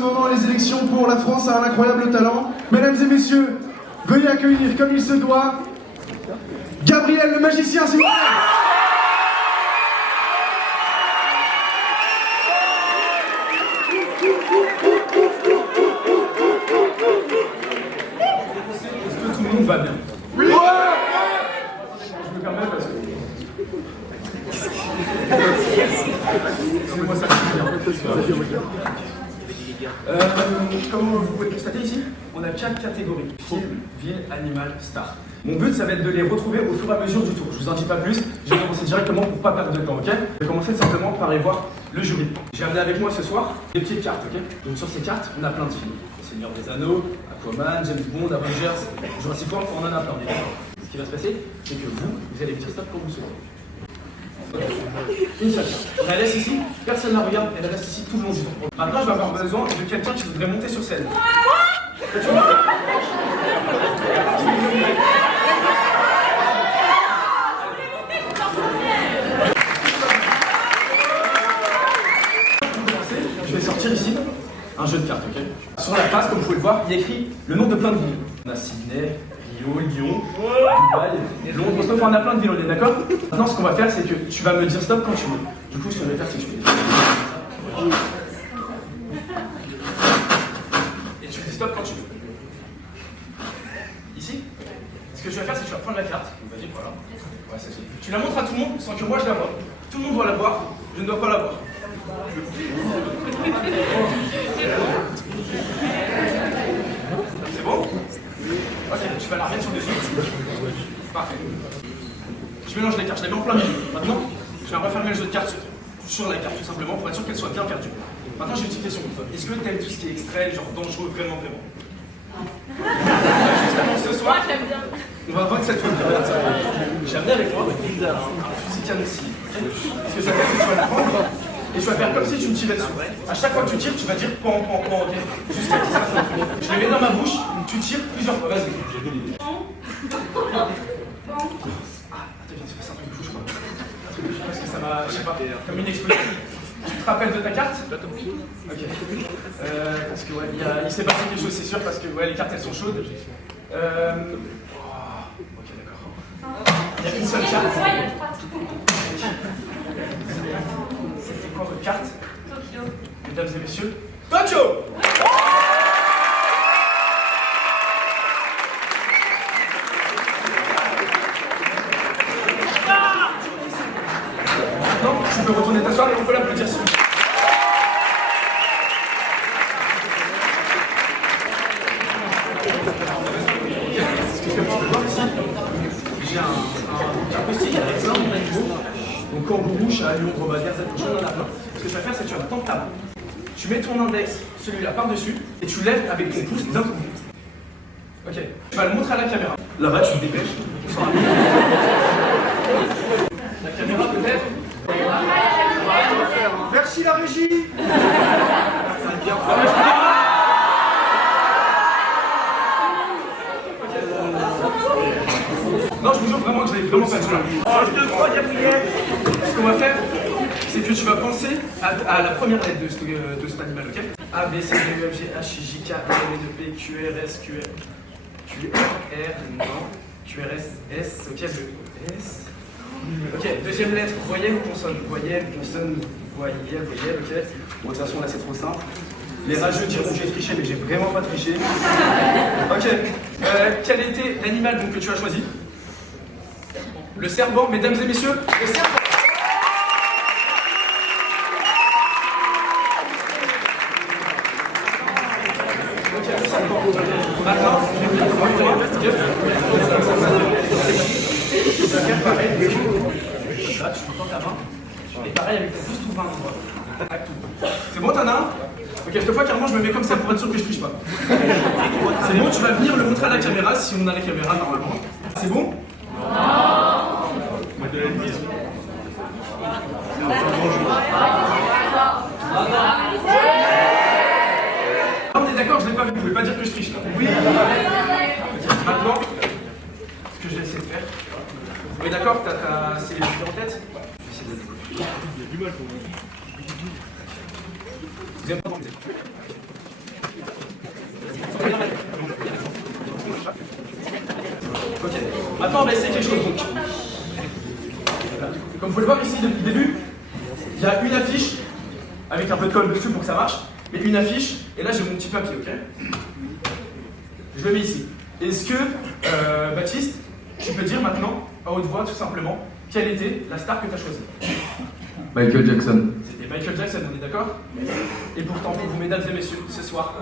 moment les élections pour la France a un incroyable talent. Mesdames et messieurs, veuillez accueillir comme il se doit Gabriel le magicien, s'il vous plaît. Est-ce que tout le monde va bien? Oui. Je me permets parce que... Excusez-moi, ça va bien. Comme vous pouvez le constater ici, on a 4 catégories: film, ville, animal, star. Mon but, ça va être de les retrouver au fur et à mesure du tour. Je vous en dis pas plus, je vais commencer directement pour pas perdre de temps, ok? Je vais commencer simplement par aller voir le jury. J'ai amené avec moi ce soir des petites cartes, ok? Donc sur ces cartes, on a plein de films. Le Seigneur des Anneaux, Aquaman, James Bond, Avengers, Jurassic World, on en a plein. Ce qui va se passer, c'est que vous allez me dire stop quand vous saurez. Une seule carte. On la laisse ici, personne ne la regarde, elle reste ici tout le long du temps. Maintenant, je vais avoir besoin de quelqu'un qui voudrait monter sur scène. Je vais sortir ici un jeu de cartes, ok? Sur la face, comme vous pouvez le voir, il y a écrit le nom de plein de villes. On a Sydney, Rio, Lyon, Dubaï, Londres, Stockholm, on a plein de villes, on est d'accord? Maintenant, ce qu'on va faire, c'est que tu vas me dire stop quand tu veux. Du coup, ce que je vais faire, c'est que je fais... Et tu dis stop quand tu veux. Ici, ce que tu vas faire, c'est que tu vas prendre la carte. Vas-y, voilà. Ouais, c'est ça. Tu la montres à tout le monde sans que moi je la vois. Tout le monde doit la voir, je ne dois pas la voir. C'est bon? Ok, tu vas la remettre sur le dessus. Parfait. Je mélange les cartes, je les mets en plein milieu. Maintenant, je vais refermer le jeu de cartes sur la carte, tout simplement, pour être sûr qu'elle soit bien perdue. Maintenant, j'ai une petite question pour toi. Est-ce que tu aimes tout ce qui est extrait, genre dangereux, vraiment? Justement, ce soir, on va vaincre cette fois. J'ai amené avec moi un fusil canon ici. Ce que ça fait, c'est que tu vas le prendre et tu vas faire comme si tu me tirais dessus. À chaque fois que tu tires, tu vas dire pan, pan, pan, ok? Jusqu'à ce qu'il se passe un truc. Je le mets dans ma bouche, tu tires plusieurs fois. Vas-y. Ah, attends, il se passe un truc de fou, je crois. Parce que ça m'a, je sais pas, comme une explosion. Tu te rappelles de ta carte? Ok. Parce que ouais, il s'est passé quelque chose, c'est sûr, parce que ouais, les cartes elles sont chaudes. Ok, d'accord. Il y a une seule carte. C'était quoi votre carte? Tokyo. Mesdames et messieurs, Tokyo! Maintenant, tu peux retourner t'asseoir et on peut l'applaudir. Est-ce que tu peux voir ici? J'ai un post-it avec ça, donc kangourou, chat, lion, dromadaire, on en a plein. Ce que tu vas faire, c'est que tu vas tendre ta main. Tu mets ton index, celui-là par-dessus, et tu lèves avec ton pouce d'un coup. Ok. Tu vas le montrer à la caméra. Là-bas, tu te dépêches. La caméra peut-être. Merci la régie. Non, je vous jure vraiment que j'avais vraiment pas de mal. Ce qu'on va faire, c'est que tu vas penser à la première lettre de cet animal, ok? A, B, C, D, E, F, G, H, I, J, K, L, M, N, P, Q, R, S, Q, R, non, Q, R, S, S, ok, le S. Ok, deuxième lettre, voyelle ou consonne? Voyelle, consonne, voyelle, ok. Bon, de toute façon, là, c'est trop simple. Les rageux diront que j'ai triché, mais j'ai vraiment pas triché. Ok, quel était l'animal donc, que tu as choisi? Le serpent, mesdames et messieurs, le serpent. Ok, le serpent. Maintenant, je vais faire pareil. Là, tu tends ta main. Et pareil avec ton pouce, trouve un endroit. C'est bon, t'en as un? Ok, cette fois, carrément, je me mets comme ça pour être sûr que je triche pas. C'est bon, tu vas venir le montrer à la caméra, si on a la caméra normalement. C'est bon? On est d'accord, je l'ai pas vu, vous pouvez pas dire que je triche là. Oui. Maintenant, ce que je vais essayer de faire. Vous êtes d'accord, t'as célébrité en tête? Il y a du mal pour moi. Vous aimez pas Maintenant, on va essayer quelque chose. Donc, comme vous pouvez le voir ici depuis le début, il y a une affiche, avec un peu de colle dessus pour que ça marche, mais une affiche, et là j'ai mon petit papier, ok? Je le mets ici. Est-ce que, Baptiste, tu peux dire maintenant, à haute voix, tout simplement, quelle était la star que tu as choisie? Michael Jackson. C'était Michael Jackson, on est d'accord? Et pourtant, pour vous, mesdames et messieurs, ce soir...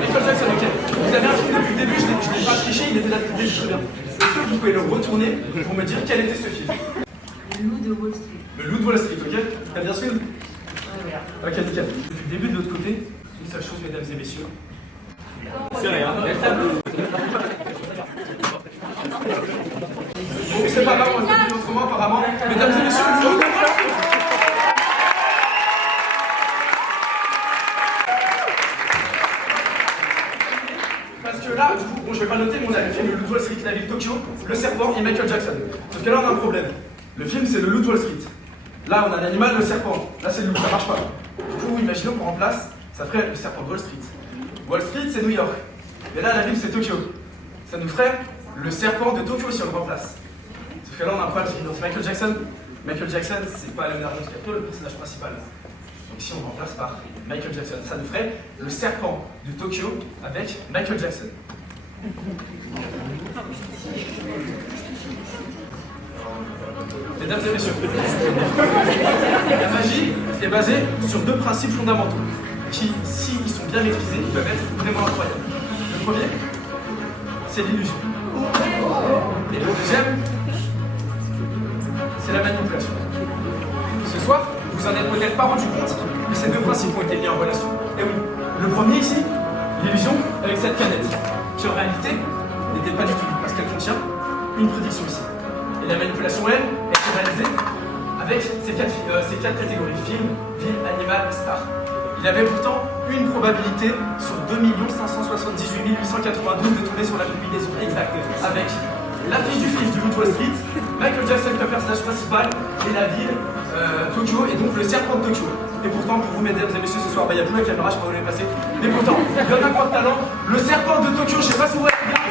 Michael Jackson, ok. Vous avez un film depuis le début, je n'ai pas triché, il était là depuis le début, très bien. Est-ce que vous pouvez le retourner pour me dire quel était ce film? Le loup de Wall Street. Le loup de Wall Street, ok? T'as bien suivi? Ok, nickel. Depuis le début de l'autre côté, une seule chose, mesdames et messieurs. C'est rien. Bon, c'est pas grave, on va le autrement apparemment. Mesdames et messieurs, le loup de Wall Street. Parce que là, du coup, bon, je vais pas noter, mais on a le film Le Loup de Wall Street, la ville de Tokyo, le serpent et Michael Jackson. Sauf que là, on a un problème. Le film, c'est Le Loup de Wall Street. Là, on a un animal, le serpent. Là, c'est le loup, ça marche pas. Du coup, imaginons qu'on remplace, ça ferait le serpent de Wall Street. Wall Street, c'est New York. Et là, la ville, c'est Tokyo. Ça nous ferait le serpent de Tokyo si on le remplace. Sauf que là, on a un problème, c'est Michael Jackson. Michael Jackson, c'est pas Leonardo DiCaprio, le personnage principal. Donc ici, on le remplace par Michael Jackson. Ça nous ferait le serpent de Tokyo avec Michael Jackson. Mesdames et messieurs, la magie est basée sur deux principes fondamentaux qui, s'ils sont bien maîtrisés, peuvent être vraiment incroyables. Le premier, c'est l'illusion. Et le deuxième, c'est la manipulation. Ce soir, vous en êtes peut-être pas rendu compte, mais ces deux principes ont été mis en relation. Et oui, le premier ici, l'illusion avec cette canette, qui en réalité n'était pas du tout, parce qu'elle contient une prédiction ici. Et la manipulation, elle, est réalisée avec ces quatre catégories: film, ville, animal, star. Il avait pourtant une probabilité sur 2 578 892 de tomber sur la combinaison exacte avec l'affiche du film du Loup de Wall Street, Michael Jackson comme personnage principal et la ville Tokyo et donc le serpent de Tokyo. Et pourtant, pour vous, mesdames et messieurs, ce soir, il n'y a plus la caméra, je ne sais pas où elle est passée. Mais pourtant, il y en a un grand talent, le serpent de Tokyo, je ne sais pas si vous voyez bien.